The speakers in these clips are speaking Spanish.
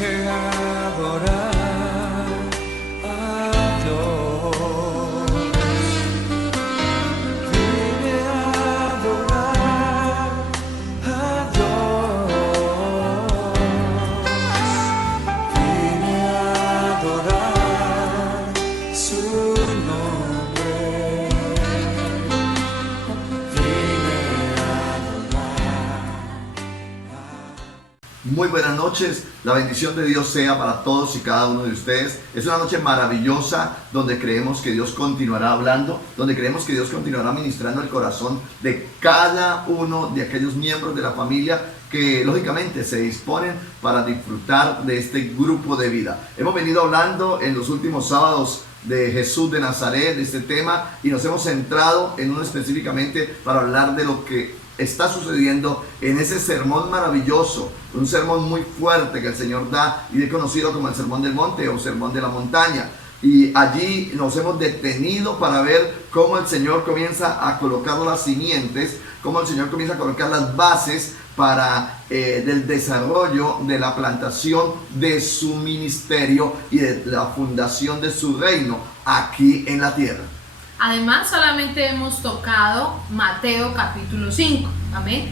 Vine a adorar a Dios. Vine a adorar a Dios. Vine a adorar su nombre. Vine a adorar. Muy buenas noches, la bendición de Dios sea para todos y cada uno de ustedes. Es una noche maravillosa donde creemos que Dios continuará hablando, donde creemos que Dios continuará ministrando el corazón de cada uno de aquellos miembros de la familia que lógicamente se disponen para disfrutar de este grupo de vida. Hemos venido hablando en los últimos sábados de Jesús de Nazaret, de este tema, y nos hemos centrado en uno específicamente para hablar de lo que está sucediendo en ese sermón maravilloso, un sermón muy fuerte que el Señor da y es conocido como el Sermón del Monte o Sermón de la Montaña. Y allí nos hemos detenido para ver cómo el Señor comienza a colocar las simientes, cómo el Señor comienza a colocar las bases para del desarrollo de la plantación de su ministerio y de la fundación de su reino aquí en la tierra. Además, solamente hemos tocado Mateo capítulo 5, amén.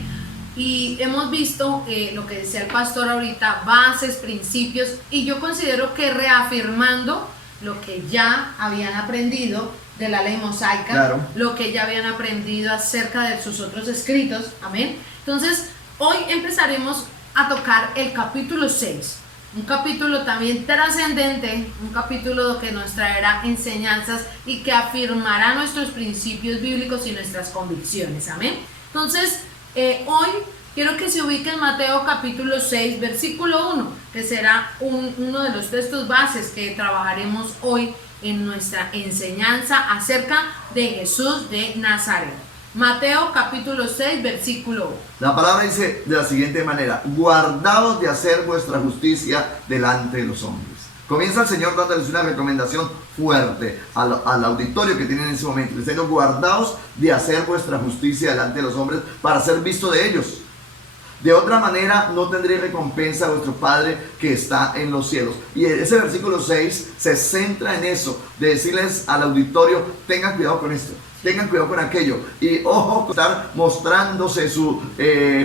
Y hemos visto lo que decía el pastor ahorita, bases, principios, y yo considero que reafirmando lo que ya habían aprendido de la ley mosaica, Claro. lo que ya habían aprendido acerca de sus otros escritos, amén. Entonces, hoy empezaremos a tocar el capítulo 6. Un capítulo también trascendente, un capítulo que nos traerá enseñanzas y que afirmará nuestros principios bíblicos y nuestras convicciones, amén. Entonces, hoy quiero que se ubique en Mateo capítulo 6, versículo 1, que será uno de los textos bases que trabajaremos hoy en nuestra enseñanza acerca de Jesús de Nazaret. Mateo capítulo 6, versículo 1. La palabra dice de la siguiente manera: guardaos de hacer vuestra justicia delante de los hombres. Comienza el Señor dándoles una recomendación fuerte al auditorio que tienen en ese momento. Le dice: guardaos de hacer vuestra justicia delante de los hombres para ser visto de ellos. De otra manera no tendréis recompensa a vuestro Padre que está en los cielos. Y ese versículo 6 se centra en eso, de decirles al auditorio: tengan cuidado con esto, tengan cuidado con aquello. Y ojo, estar mostrándose su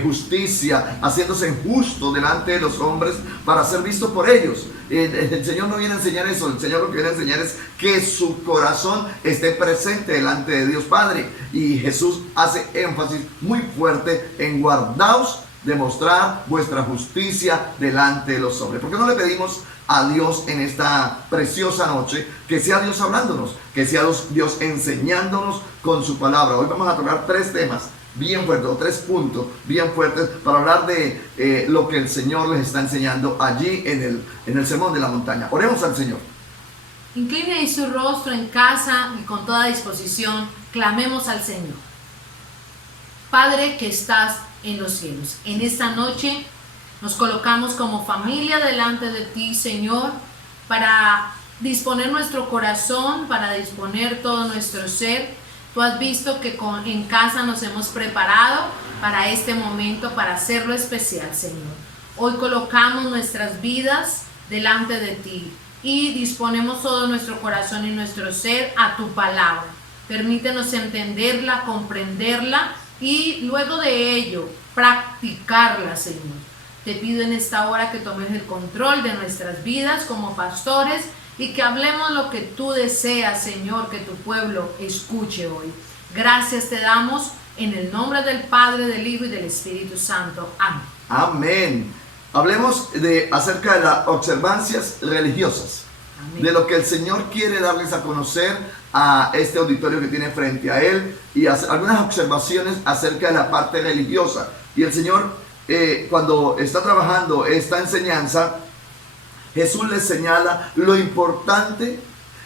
justicia, haciéndose justo delante de los hombres para ser visto por ellos. El Señor no viene a enseñar eso. El Señor lo que viene a enseñar es que su corazón esté presente delante de Dios Padre. Y Jesús hace énfasis muy fuerte en guardaos de mostrar vuestra justicia delante de los hombres. ¿Por qué no le pedimos a Dios en esta preciosa noche que sea Dios hablándonos, que sea Dios enseñándonos con su palabra? Hoy vamos a tocar tres temas bien fuertes, o tres puntos bien fuertes para hablar de lo que el Señor les está enseñando allí en el Sermón de la Montaña. Oremos al Señor. Incline su rostro en casa y con toda disposición clamemos al Señor. Padre que estás en los cielos, en esta noche nos colocamos como familia delante de ti, Señor, para disponer nuestro corazón, para disponer todo nuestro ser. Tú has visto que en casa nos hemos preparado para este momento, para hacerlo especial, Señor. Hoy colocamos nuestras vidas delante de ti y disponemos todo nuestro corazón y nuestro ser a tu palabra. Permítenos entenderla, comprenderla y luego de ello practicarla, Señor. Te pido en esta hora que tomes el control de nuestras vidas como pastores y que hablemos lo que tú deseas, Señor, que tu pueblo escuche hoy. Gracias te damos en el nombre del Padre, del Hijo y del Espíritu Santo. Amén. Amén. Hablemos acerca de las observancias religiosas. Amén. De lo que el Señor quiere darles a conocer a este auditorio que tiene frente a Él, y algunas observaciones acerca de la parte religiosa. Y el Señor, cuando está trabajando esta enseñanza, Jesús les señala lo importante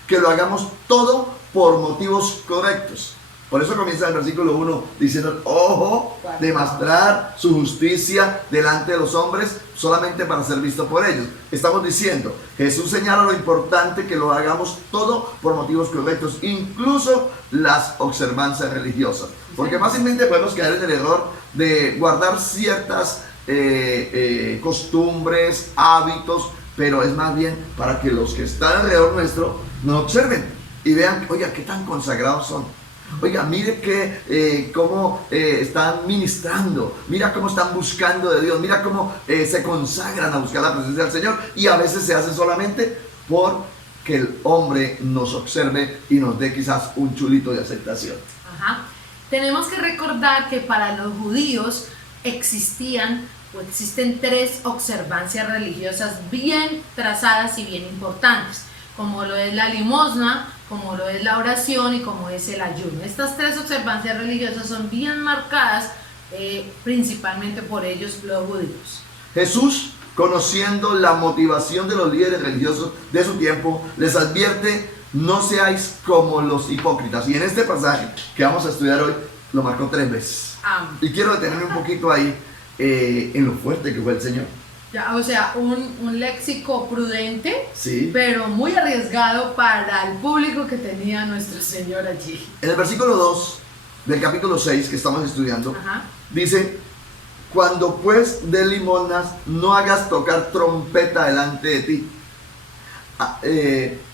que lo hagamos todo por motivos correctos. Por eso comienza el versículo 1 diciendo: ojo de mostrar su justicia delante de los hombres solamente para ser visto por ellos. Estamos diciendo, Jesús señala lo importante que lo hagamos todo por motivos correctos, incluso las observancias religiosas. Porque fácilmente podemos caer en el error de guardar ciertas costumbres, hábitos pero es más bien para que los que están alrededor nuestro nos observen y vean, oiga, qué tan consagrados son. Oiga, mire cómo están ministrando, mira cómo están buscando de Dios, mira cómo se consagran a buscar la presencia del Señor, y a veces se hace solamente por que el hombre nos observe y nos dé quizás un chulito de aceptación. Ajá. Tenemos que recordar que para los judíos existen 3 observancias religiosas bien trazadas y bien importantes, como lo es la limosna, como lo es la oración y como es el ayuno. Estas 3 observancias religiosas son bien marcadas principalmente por ellos, los judíos. Jesús, conociendo la motivación de los líderes religiosos de su tiempo, les advierte: no seáis como los hipócritas. Y en este pasaje que vamos a estudiar hoy, lo marcó 3 veces. Y quiero detenerme un poquito ahí en lo fuerte que fue el Señor. Ya, o sea, un léxico prudente, Sí. pero muy arriesgado para el público que tenía nuestro Señor allí. En el versículo 2 del capítulo 6 que estamos estudiando, Ajá. dice: cuando pues de limosnas, no hagas tocar trompeta delante de ti,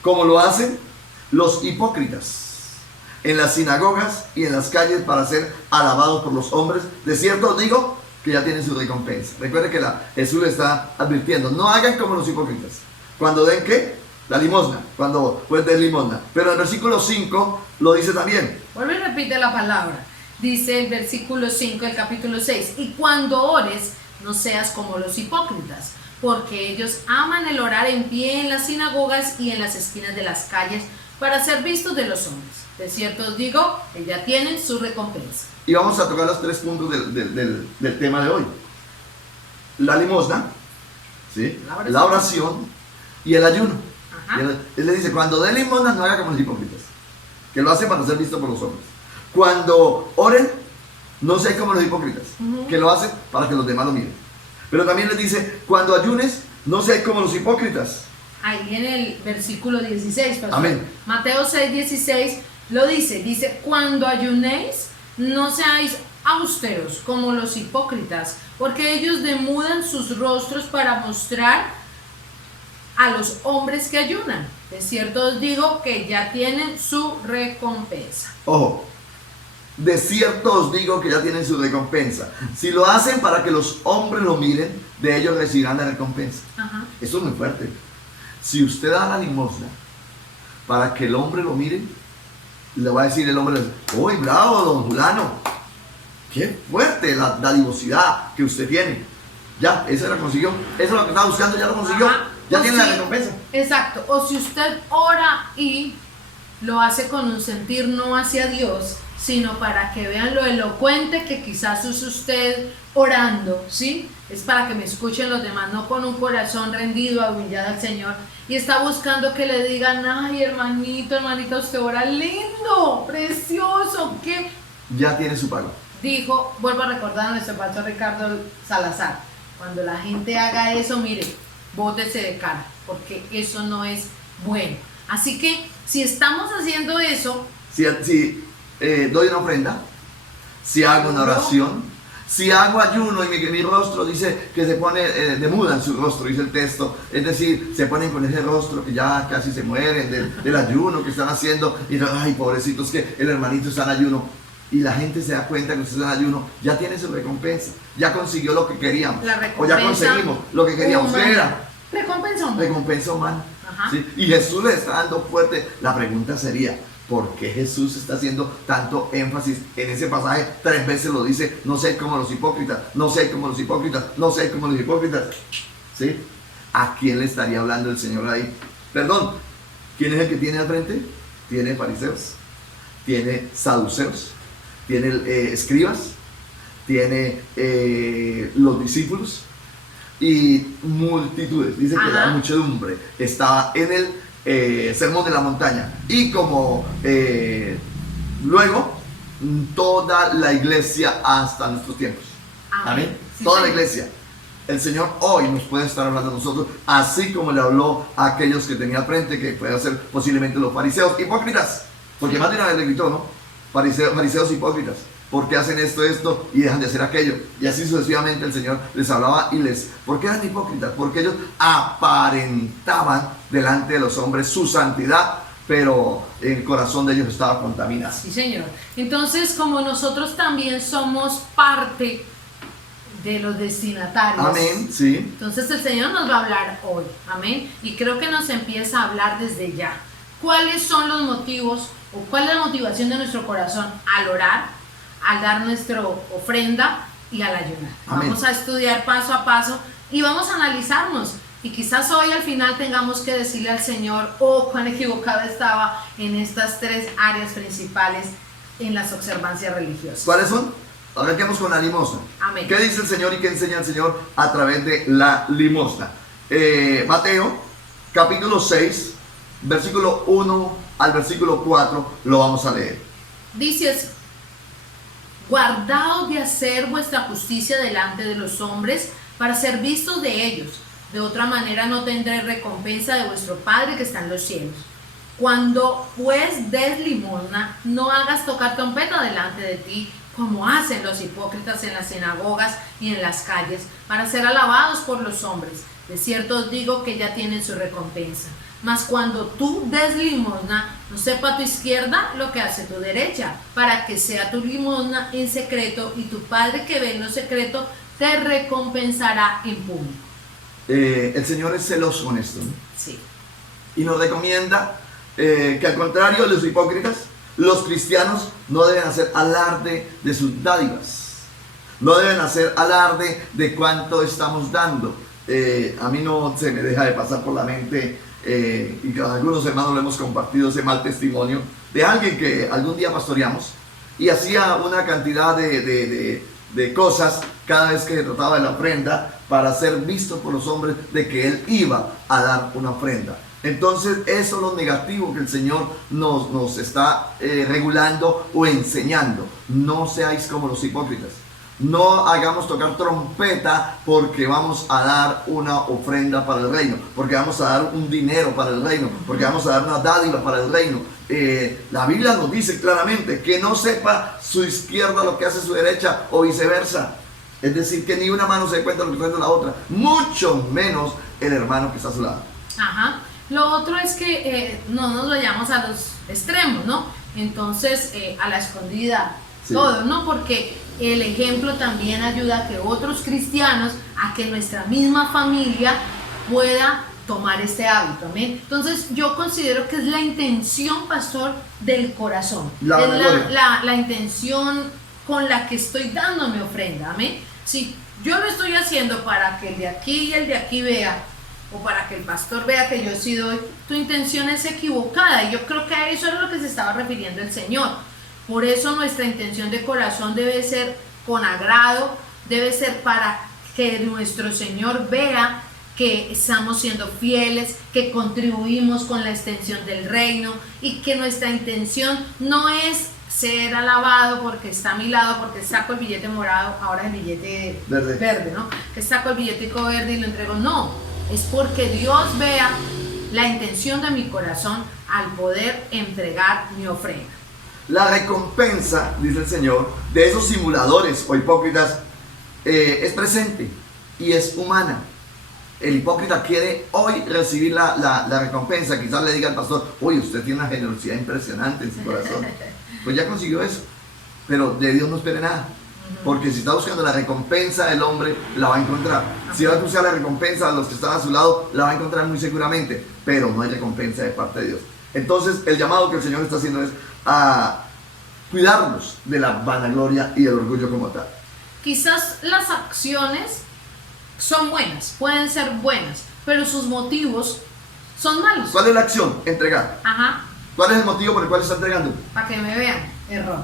como lo hacen los hipócritas en las sinagogas y en las calles para ser alabados por los hombres. De cierto os digo que ya tienen su recompensa. Recuerde que Jesús le está advirtiendo: no hagan como los hipócritas. Cuando den, ¿qué? La limosna. Cuando pues den limosna. Pero el versículo 5 lo dice también. Vuelve y repite la palabra. Dice el versículo 5 del capítulo 6: y cuando ores, no seas como los hipócritas, porque ellos aman el orar en pie en las sinagogas y en las esquinas de las calles para ser vistos de los hombres. De cierto os digo que ya tienen su recompensa. Y vamos a tocar los 3 puntos del tema de hoy: la limosna, ¿sí? La oración y el ayuno. Ajá. Y él le dice: cuando den limosna, no haga como los hipócritas, que lo hacen para ser visto por los hombres. Cuando oren, no sean como los hipócritas, que lo hacen para que los demás lo miren. Pero también les dice: cuando ayunes, no sean como los hipócritas. Ahí en el versículo 16, pastor. Amén. Mateo 6:16 lo dice, cuando ayunéis, no seáis austeros como los hipócritas, porque ellos demudan sus rostros para mostrar a los hombres que ayunan. De cierto os digo que ya tienen su recompensa. Ojo, de cierto os digo que ya tienen su recompensa. Si lo hacen para que los hombres lo miren, de ellos recibirán la recompensa. Ajá. Esto es muy fuerte. Si usted da la limosna para que el hombre lo mire, le va a decir el hombre: ¡uy, bravo, don fulano! ¡Qué fuerte la dadivosidad que usted tiene! Ya, esa la consiguió. Eso es lo que estaba buscando, ya lo consiguió. Ajá. Ya O tiene la si- recompensa. Exacto. O si usted ora y lo hace con un sentir no hacia Dios, sino para que vean lo elocuente que quizás es usted orando, ¿sí? Es para que me escuchen los demás, no con un corazón rendido, humillado al Señor, y está buscando que le digan: ay, hermanito, hermanita, usted ora lindo, precioso, ¿qué? Ya tiene su pago. Dijo, vuelvo a recordar a nuestro pastor Ricardo Salazar: cuando la gente haga eso, mire, bótese de cara, porque eso no es bueno. Así que si estamos haciendo eso, Si doy una ofrenda, si hago una oración, si hago ayuno y mi rostro dice que se pone, demudan su rostro, dice el texto, es decir, se ponen con ese rostro que ya casi se mueren del ayuno que están haciendo, y ay, pobrecitos, que el hermanito está en ayuno, y la gente se da cuenta que usted está en ayuno, ya tiene su recompensa, ya consiguió lo que queríamos, la o recompensa ya conseguimos lo que queríamos. ¿Qué humana. era? Recompensa humana. Recompensa humana. Ajá. ¿Sí? Y Jesús le está dando fuerte. La pregunta sería: ¿por qué Jesús está haciendo tanto énfasis en ese pasaje? 3 veces lo dice: no seáis como los hipócritas, no seáis como los hipócritas, no seáis como los hipócritas. ¿Sí? ¿A quién le estaría hablando el Señor ahí? Perdón, ¿quién es el que tiene al frente? Tiene fariseos, tiene saduceos, tiene escribas, tiene los discípulos y multitudes. Dice que la Ajá. muchedumbre estaba en el sermón de la montaña, y como luego toda la iglesia hasta nuestros tiempos. Amén. Sí, Toda la señor. iglesia. El Señor hoy nos puede estar hablando a nosotros, así como le habló a aquellos que tenía al frente, que pueden ser posiblemente los fariseos hipócritas, porque más de una vez le gritó, ¿no? Fariseos hipócritas. ¿por qué hacen esto y dejan de hacer aquello? Y así sucesivamente el Señor les hablaba ¿por qué eran hipócritas? Porque ellos aparentaban delante de los hombres su santidad, pero el corazón de ellos estaba contaminado. Sí, Señor. Entonces, como nosotros también somos parte de los destinatarios. Amén, sí. Entonces el Señor nos va a hablar hoy. Amén. Y creo que nos empieza a hablar desde ya. ¿Cuáles son los motivos o cuál es la motivación de nuestro corazón al orar, al dar nuestra ofrenda y al ayunar? Amén. Vamos a estudiar paso a paso y vamos a analizarnos. Y quizás hoy al final tengamos que decirle al Señor, oh, cuán equivocada estaba en estas 3 áreas principales en las observancias religiosas. ¿Cuáles son? Arranquemos con la limosna. Amén. ¿Qué dice el Señor y qué enseña el Señor a través de la limosna? Mateo, capítulo 6, versículo 1 al versículo 4, lo vamos a leer. Dice así: guardaos de hacer vuestra justicia delante de los hombres para ser vistos de ellos. De otra manera no tendré recompensa de vuestro Padre que está en los cielos. Cuando pues des limosna, no hagas tocar trompeta delante de ti, como hacen los hipócritas en las sinagogas y en las calles, para ser alabados por los hombres. De cierto os digo que ya tienen su recompensa. Mas cuando tú des limosna, no sepa tu izquierda lo que hace tu derecha, para que sea tu limosna en secreto, y tu Padre que ve en lo secreto te recompensará en público. El Señor es celoso con esto, ¿no? Sí. Y nos recomienda que al contrario de los hipócritas, los cristianos no deben hacer alarde de sus dádivas, no deben hacer alarde de cuánto estamos dando. A mí no se me deja de pasar por la mente, y con algunos hermanos lo hemos compartido, ese mal testimonio de alguien que algún día pastoreamos y hacía una cantidad de cosas cada vez que trataba de la ofrenda para ser visto por los hombres de que él iba a dar una ofrenda. Entonces eso es lo negativo que el Señor nos está regulando o enseñando. No seáis como los hipócritas. No hagamos tocar trompeta porque vamos a dar una ofrenda para el reino, porque vamos a dar un dinero para el reino, porque vamos a dar una dádiva para el reino. La Biblia nos dice claramente que no sepa su izquierda lo que hace su derecha o viceversa. Es decir, que ni una mano se dé cuenta de lo que está haciendo la otra, mucho menos el hermano que está a su lado. Ajá. Lo otro es que no nos vayamos a los extremos, ¿no? Entonces, a la escondida, sí, todo, ¿no? Porque el ejemplo también ayuda a que otros cristianos, a que nuestra misma familia pueda tomar este hábito, ¿amén? Entonces, yo considero que es la intención, pastor, del corazón. Es la intención con la que estoy dando mi ofrenda, ¿amén? Si yo lo estoy haciendo para que el de aquí y el de aquí vea, o para que el pastor vea que yo sí doy, tu intención es equivocada. Y yo creo que a eso es lo que se estaba refiriendo el Señor. Por eso nuestra intención de corazón debe ser con agrado, debe ser para que nuestro Señor vea que estamos siendo fieles, que contribuimos con la extensión del reino, y que nuestra intención no es ser alabado porque está a mi lado, porque saco el billete morado, ahora el billete verde, ¿no? Que saco el billetico verde y lo entrego. No, es porque Dios vea la intención de mi corazón al poder entregar mi ofrenda. La recompensa, dice el Señor, de esos simuladores o hipócritas es presente y es humana. El hipócrita quiere hoy recibir la recompensa. Quizás le diga al pastor: oye, usted tiene una generosidad impresionante en su corazón. Pues ya consiguió eso, pero de Dios no espere nada, porque si está buscando la recompensa del hombre, la va a encontrar. Si va a buscar la recompensa de los que están a su lado, la va a encontrar muy seguramente, pero no hay recompensa de parte de Dios. Entonces el llamado que el Señor está haciendo es a cuidarnos de la vanagloria y del orgullo como tal. Quizás las acciones son buenas, pueden ser buenas, pero sus motivos son malos. ¿Cuál es la acción? Entregar. Ajá. ¿Cuál es el motivo por el cual está entregando? Para que me vean. Error.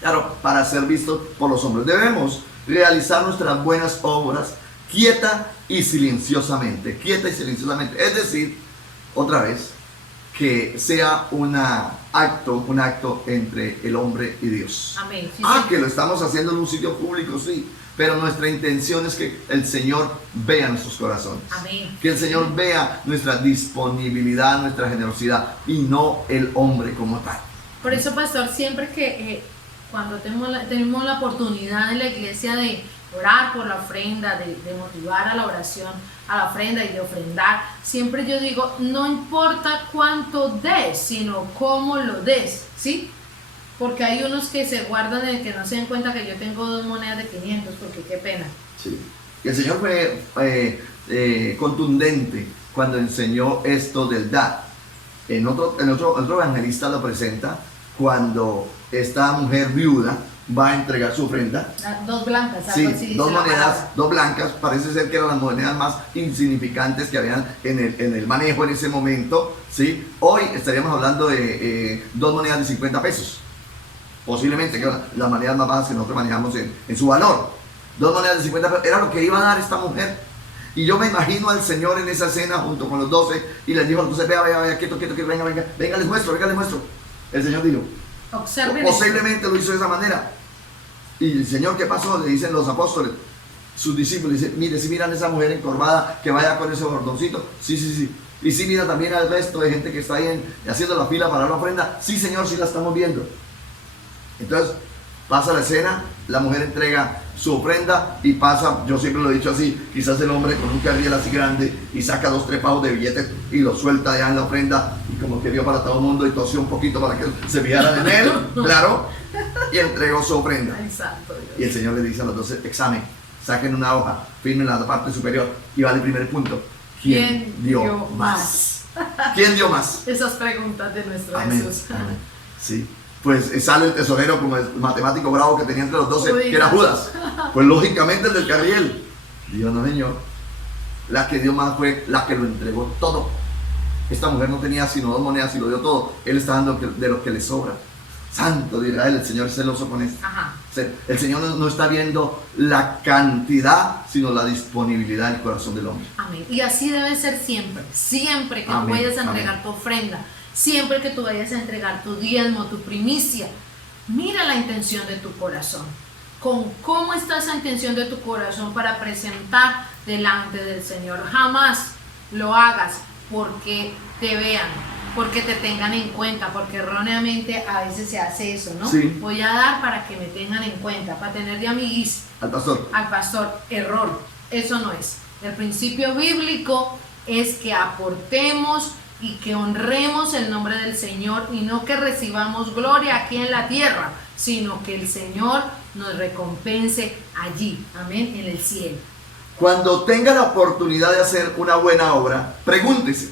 Claro, para ser vistos por los hombres. Debemos realizar nuestras buenas obras quieta y silenciosamente. Quieta y silenciosamente. Es decir, otra vez, que sea un acto entre el hombre y Dios. Amén. Sí, sí. Que lo estamos haciendo en un sitio público, sí. Pero nuestra intención es que el Señor vea nuestros corazones. Amén. Que el Señor vea nuestra disponibilidad, nuestra generosidad, y no el hombre como tal. Por eso, pastor, siempre que cuando tenemos la oportunidad en la iglesia de orar por la ofrenda, de motivar a la oración, a la ofrenda y de ofrendar, siempre yo digo, no importa cuánto des, sino cómo lo des, ¿sí? Porque hay unos que se guardan de que no se den cuenta que yo tengo 2 monedas de 500, porque qué pena. Sí. Y el Señor fue contundente cuando enseñó esto del dar. Otro evangelista lo presenta cuando esta mujer viuda va a entregar su ofrenda. 2 blancas, algo Sí, así dice 2 la monedas, palabra. 2 blancas, parece ser que eran las monedas más insignificantes que habían en el manejo en ese momento, ¿sí? Hoy estaríamos hablando de 2 monedas de 50 pesos, posiblemente, que eran las monedas más bajas que nosotros manejamos en su valor. 2 monedas de 50 pesos, era lo que iba a dar esta mujer. Y yo me imagino al Señor en esa cena junto con los 12 y les dijo a los 12, vea, quieto, venga, les muestro. El Señor dijo, Observen posiblemente lo hizo de esa manera. Y el Señor, ¿qué pasó? Le dicen los apóstoles, sus discípulos, dicen, mire, si miran a esa mujer encorvada que vaya con ese bordoncito, sí. Y si mira también al resto de gente que está ahí haciendo la fila para la ofrenda, sí, Señor, sí la estamos viendo. Entonces, pasa la escena, la mujer entrega su ofrenda y pasa, yo siempre lo he dicho así, quizás el hombre con un carriel así grande y saca 2, 3 pavos de billetes y los suelta allá en la ofrenda y como que dio para todo el mundo y tosió un poquito para que se fijaran en él, claro, y entregó su ofrenda. Exacto, Dios. Y el Señor le dice a los 12, examen, saquen una hoja, firmen la parte superior y va el primer punto. ¿Quién dio más? ¿Quién dio más? Esas preguntas de nuestro Amén. Jesús. Amén. Sí. Pues sale el tesorero como el matemático bravo que tenía entre los 12, que era Judas. Pues lógicamente el del carriel. Dios no, Señor. La que dio más fue la que lo entregó todo. Esta mujer no tenía sino 2 monedas y lo dio todo. Él está dando de lo que le sobra. Santo de Israel, el Señor es celoso con esto. Ajá. El Señor no está viendo la cantidad, sino la disponibilidad del corazón del hombre. Amén. Y así debe ser siempre. Siempre que Amén. tú vayas a entregar Amén. tu ofrenda, siempre que tú vayas a entregar tu diezmo, tu primicia, mira la intención de tu corazón. Con cómo está esa intención de tu corazón para presentar delante del Señor. Jamás lo hagas porque te vean, porque te tengan en cuenta, porque erróneamente a veces se hace eso, ¿no? Sí. Voy a dar para que me tengan en cuenta, para tener de amiguis Al pastor. al pastor. Error, eso no es. El principio bíblico es que aportemos y que honremos el nombre del Señor y no que recibamos gloria aquí en la tierra, sino que el Señor nos recompense allí, amén, en el cielo. Cuando tenga la oportunidad de hacer una buena obra, pregúntese,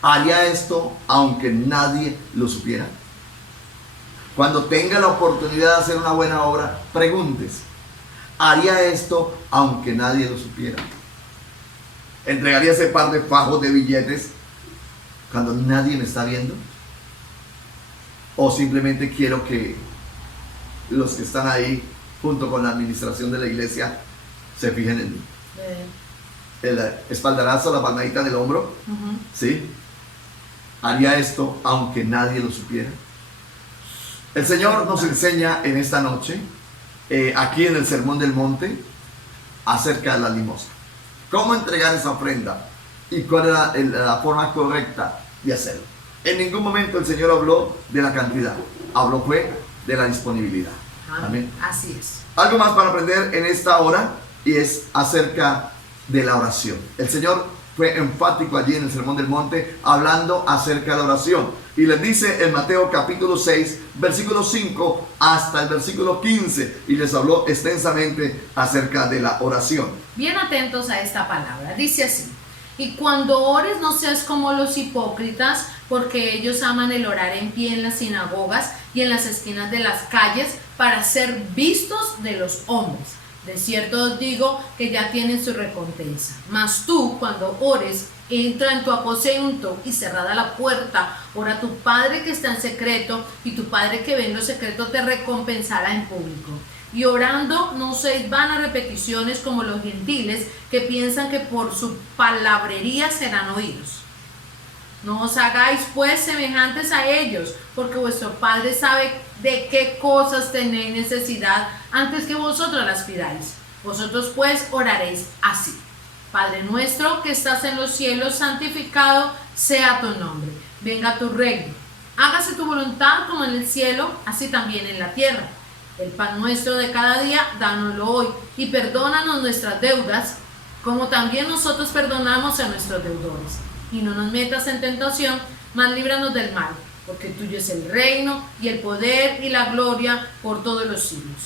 ¿haría esto aunque nadie lo supiera? Cuando tenga la oportunidad de hacer una buena obra, pregúntese, ¿haría esto aunque nadie lo supiera? ¿Entregaría ese par de fajos de billetes cuando nadie me está viendo? ¿O simplemente quiero que los que están ahí junto con la administración de la iglesia se fijen en mí? El espaldarazo, la palmadita en el hombro, Ujú. ¿sí? Haría esto aunque nadie lo supiera. El Señor nos enseña en esta noche, aquí en el Sermón del Monte, acerca de la limosna. ¿Cómo entregar esa ofrenda? ¿Y cuál era la forma correcta de hacerlo? En ningún momento el Señor habló de la cantidad, habló fue de la disponibilidad. Amén. Así es. Algo más para aprender en esta hora y es acerca de la oración. El Señor fue enfático allí en el Sermón del Monte hablando acerca de la oración. Y les dice en Mateo capítulo 6, versículo 5 hasta el versículo 15. Y les habló extensamente acerca de la oración. Bien atentos a esta palabra. Dice así: y cuando ores no seas como los hipócritas, porque ellos aman el orar en pie en las sinagogas y en las esquinas de las calles para ser vistos de los hombres. De cierto os digo que ya tienen su recompensa. Mas tú, cuando ores, entra en tu aposento y cerrada la puerta, ora a tu Padre que está en secreto, y tu Padre que ve en lo secreto te recompensará en público. Y orando no uséis vanas repeticiones como los gentiles, que piensan que por su palabrería serán oídos. No os hagáis pues semejantes a ellos, porque vuestro Padre sabe de qué cosas tenéis necesidad antes que vosotros las pidáis. Vosotros pues oraréis así: Padre nuestro que estás en los cielos, santificado sea tu nombre. Venga tu reino. Hágase tu voluntad como en el cielo, así también en la tierra. El pan nuestro de cada día, dánoslo hoy, y perdónanos nuestras deudas, como también nosotros perdonamos a nuestros deudores. Y no nos metas en tentación, mas líbranos del mal, porque tuyo es el reino, y el poder, y la gloria, por todos los siglos.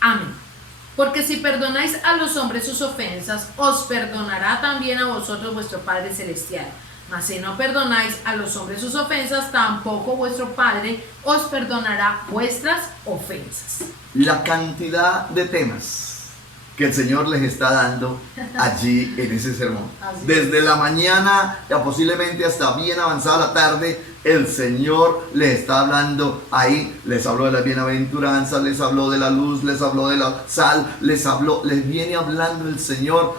Amén. Porque si perdonáis a los hombres sus ofensas, os perdonará también a vosotros vuestro Padre Celestial. Mas si no perdonáis a los hombres sus ofensas, tampoco vuestro Padre os perdonará vuestras ofensas. La cantidad de temas que el Señor les está dando allí en ese sermón. Así Desde la mañana, ya posiblemente hasta bien avanzada la tarde, el Señor les está hablando ahí. Les habló de las bienaventuranzas, les habló de la luz, les habló de la sal, les viene hablando el Señor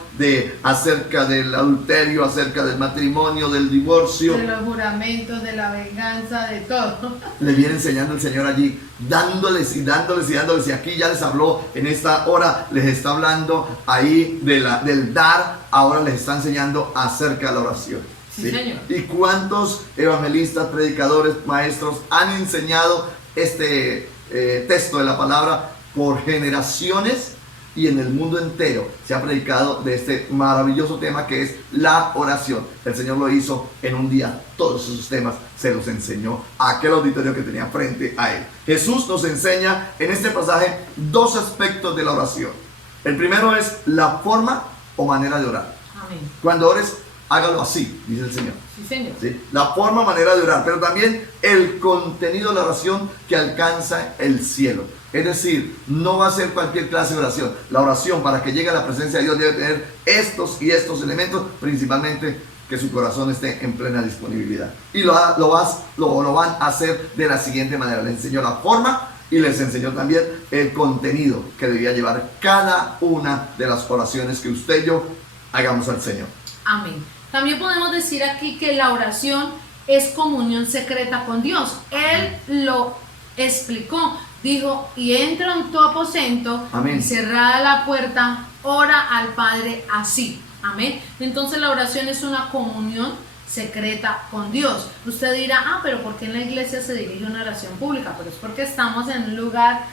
acerca del adulterio, acerca del matrimonio, del divorcio. De los juramentos, de la venganza, de todo. Les viene enseñando el Señor allí, dándoles y dándoles y dándoles. Y aquí ya les habló, en esta hora les está hablando ahí del dar. Ahora les está enseñando acerca de la oración. Sí, señor. ¿Y cuántos evangelistas, predicadores, maestros han enseñado este texto de la palabra por generaciones? Y en el mundo entero se ha predicado de este maravilloso tema que es la oración. El Señor lo hizo en un día. Todos esos temas se los enseñó a aquel auditorio que tenía frente a él. Jesús nos enseña en este pasaje dos aspectos de la oración. El primero es la forma o manera de orar. Amén. Cuando ores, hágalo así, dice el Señor. Sí, señor. ¿Sí? La forma, manera de orar, pero también el contenido de la oración que alcanza el cielo. Es decir, no va a ser cualquier clase de oración. La oración, para que llegue a la presencia de Dios, debe tener estos y estos elementos, principalmente que su corazón esté en plena disponibilidad. Y lo van a hacer de la siguiente manera. Les enseñó la forma y les enseñó también el contenido que debía llevar cada una de las oraciones que usted y yo hagamos al Señor. Amén. También podemos decir aquí que la oración es comunión secreta con Dios. Él lo explicó. Dijo, y entra en tu aposento, amén, y cerrada la puerta, ora al Padre así. Amén. Entonces la oración es una comunión secreta con Dios. Usted dirá, pero ¿por qué en la iglesia se dirige una oración pública? Pero es porque estamos en un lugar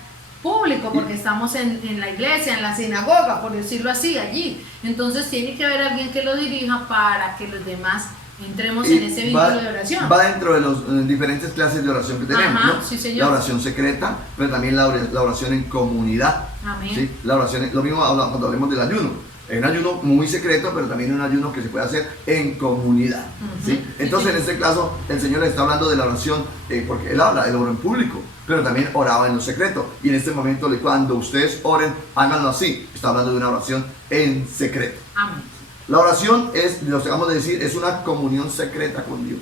público, porque estamos en la iglesia, en la sinagoga, por decirlo así, allí. Entonces tiene que haber alguien que lo dirija para que los demás entremos en ese vínculo de oración. Va dentro de las diferentes clases de oración que tenemos. Ajá, ¿no? Sí, señor. La oración secreta, pero también la oración en comunidad. Amén. ¿Sí? La oración, lo mismo cuando hablemos del ayuno. Es un ayuno muy secreto, pero también un ayuno que se puede hacer en comunidad. ¿Sí? Entonces, sí, en este caso, el Señor le está hablando de la oración, porque Él oró en público, pero también oraba en lo secreto. Y en este momento, cuando ustedes oren, háganlo así. Está hablando de una oración en secreto. Amén. La oración es, lo que acabamos de decir, es una comunión secreta con Dios.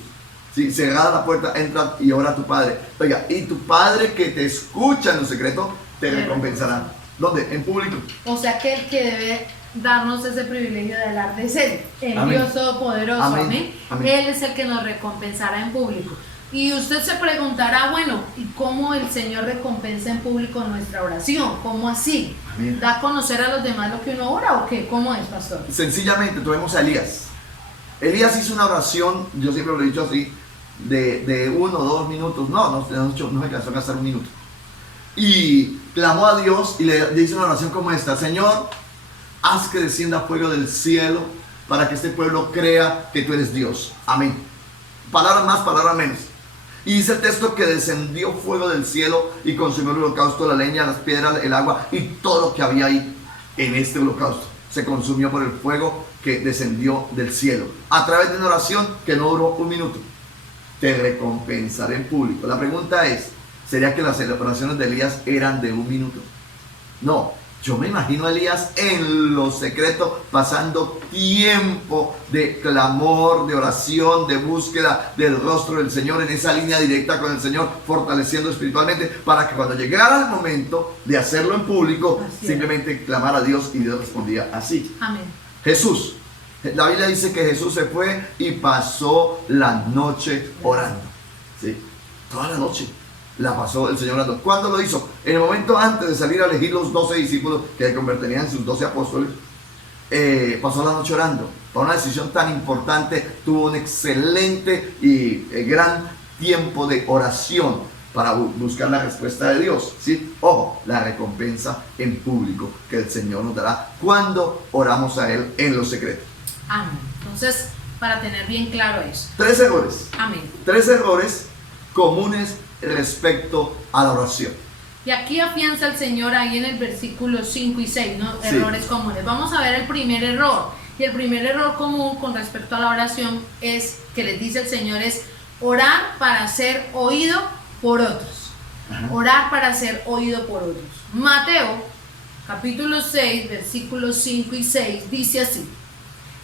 ¿Sí? Cerrada la puerta, entra y ora a tu Padre. Oiga, y tu Padre que te escucha en lo secreto, te recompensará. ¿Dónde? En público. O sea que el que debe darnos ese privilegio de hablar de Él, el amén, Dios Todopoderoso, amén, amén. Él es el que nos recompensará en público. Y usted se preguntará, bueno, ¿y cómo el Señor recompensa en público nuestra oración? ¿Cómo así? Amén. ¿Da a conocer a los demás lo que uno ora o qué? ¿Cómo es, pastor? Sencillamente, tuvimos a Elías. Elías hizo una oración, yo siempre lo he dicho así, de 1 o 2 minutos. No me alcanzó a gastar 1 minuto. Y clamó a Dios y le hizo una oración como esta: Señor, haz que descienda fuego del cielo para que este pueblo crea que tú eres Dios. Amén. Palabras más, palabras menos. Y dice el texto que descendió fuego del cielo y consumió el holocausto, la leña, las piedras, el agua y todo lo que había ahí en este holocausto. Se consumió por el fuego que descendió del cielo. A través de una oración que no duró 1 minuto. Te recompensaré en público. La pregunta es, ¿sería que las oraciones de Elías eran de 1 minuto? No. Yo me imagino a Elías en lo secreto, pasando tiempo de clamor, de oración, de búsqueda del rostro del Señor, en esa línea directa con el Señor, fortaleciendo espiritualmente, para que cuando llegara el momento de hacerlo en público, simplemente clamara a Dios y Dios respondía así. Amén. Jesús, la Biblia dice que Jesús se fue y pasó la noche orando. ¿Sí? Toda la noche la pasó el Señor orando. ¿Cuándo lo hizo? En el momento antes de salir a elegir los 12 discípulos que se convertirían en sus 12 apóstoles. Pasó la noche orando. Para una decisión tan importante, tuvo un excelente y gran tiempo de oración para buscar la respuesta de Dios, ¿sí? Ojo, la recompensa en público que el Señor nos dará cuando oramos a Él en lo secreto. Amén. Entonces, para tener bien claro eso. 3 errores. Amén. 3 errores comunes respecto a la oración. Y aquí afianza el Señor ahí en el versículo 5 y 6, ¿no? Sí. Errores comunes. Vamos a ver el primer error. Y el primer error común con respecto a la oración es que les dice el Señor es orar para ser oído por otros. Ajá. Orar para ser oído por otros. Mateo, capítulo 6, versículos 5 y 6, dice así: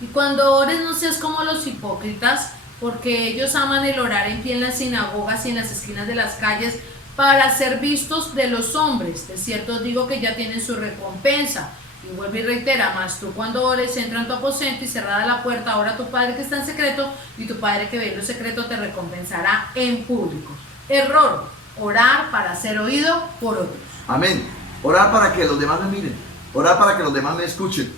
y cuando ores no seas como los hipócritas, porque ellos aman el orar en pie en las sinagogas y en las esquinas de las calles para ser vistos de los hombres. De cierto os digo que ya tienen su recompensa. Y vuelve y reitera: mas tú cuando ores, entra en tu aposento y cerrada la puerta, ora a tu Padre que está en secreto, y tu Padre que ve en lo secreto te recompensará en público. Error: orar para ser oído por otros. Amén. Orar para que los demás me miren. Orar para que los demás me escuchen.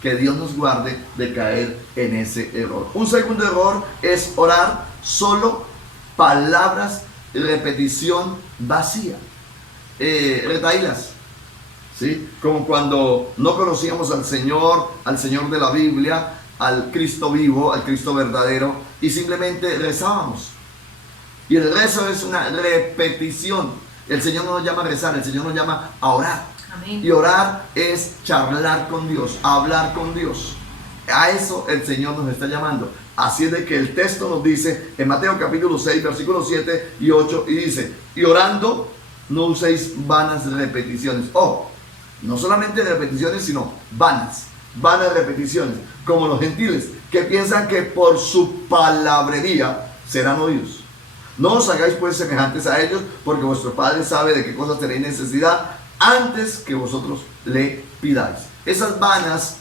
Que Dios nos guarde de caer en ese error. Un segundo error es orar solo palabras de repetición vacía. Retahílas. ¿Sí? Como cuando no conocíamos al Señor de la Biblia, al Cristo vivo, al Cristo verdadero, y simplemente rezábamos. Y el rezo es una repetición. El Señor no nos llama a rezar, el Señor nos llama a orar. Amén. Y orar es charlar con Dios, hablar con Dios. A eso el Señor nos está llamando. Así es de que el texto nos dice en Mateo capítulo 6, versículos 7 y 8, y dice: y orando no uséis vanas repeticiones. Ojo, no solamente repeticiones, sino vanas repeticiones, como los gentiles, que piensan que por su palabrería serán oídos. No os hagáis pues semejantes a ellos, porque vuestro Padre sabe de qué cosas tenéis necesidad antes que vosotros le pidáis. Esas vanas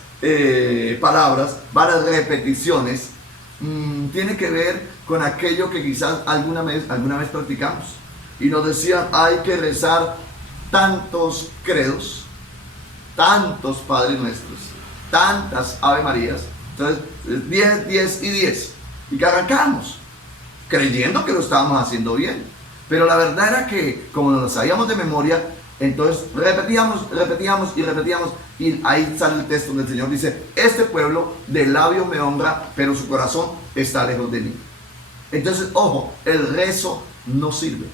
palabras, vanas repeticiones, tiene que ver con aquello que quizás alguna vez practicamos. Y nos decían: hay que rezar tantos credos, tantos Padres Nuestros, tantas Ave Marías. Entonces, 10, 10 y 10. Y que arrancamos, creyendo que lo estábamos haciendo bien. Pero la verdad era que, como nos lo sabíamos de memoria, entonces repetíamos, y ahí sale el texto donde el Señor dice: este pueblo de labios me honra, pero su corazón está lejos de mí. Entonces, ojo, el rezo no sirve.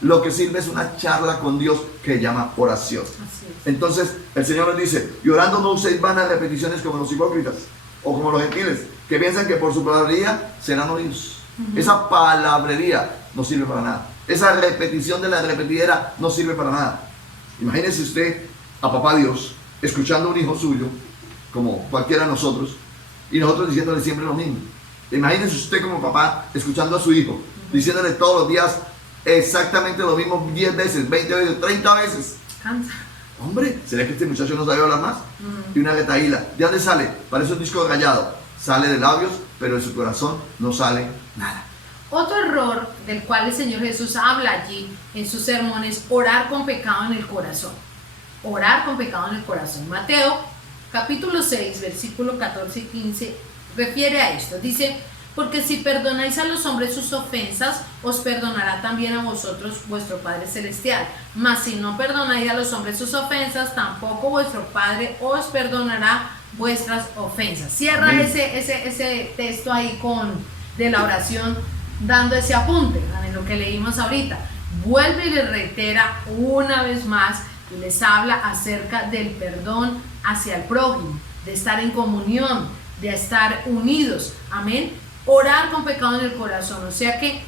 Lo que sirve es una charla con Dios que llama oración. Entonces el Señor nos dice: y orando no uséis vanas repeticiones como los hipócritas o como los gentiles, que piensan que por su palabrería serán oídos. Esa palabrería no sirve para nada. Esa repetición de la repetidera no sirve para nada. Imagínese usted a papá Dios escuchando a un hijo suyo, como cualquiera de nosotros, y nosotros diciéndole siempre lo mismo. Imagínese usted como papá escuchando a su hijo, diciéndole todos los días exactamente lo mismo 10 veces, 20 veces, 30 veces. Cansa. Hombre, ¿será que este muchacho no sabe hablar más? Y una retahíla. ¿De dónde sale? Parece un disco rayado. Sale de labios, pero de su corazón no sale nada. Otro error del cual el Señor Jesús habla allí en sus sermones: orar con pecado en el corazón. Orar con pecado en el corazón. Mateo capítulo 6, versículo 14 y 15 refiere a esto. Dice: porque si perdonáis a los hombres sus ofensas, os perdonará también a vosotros vuestro Padre Celestial. Mas si no perdonáis a los hombres sus ofensas, tampoco vuestro Padre os perdonará vuestras ofensas. Cierra ese texto ahí de la oración, dando ese apunte en lo que leímos ahorita. Vuelve y les reitera una vez más y les habla acerca del perdón hacia el prójimo, de estar en comunión, de estar unidos. Amén. Orar con pecado en el corazón. O sea que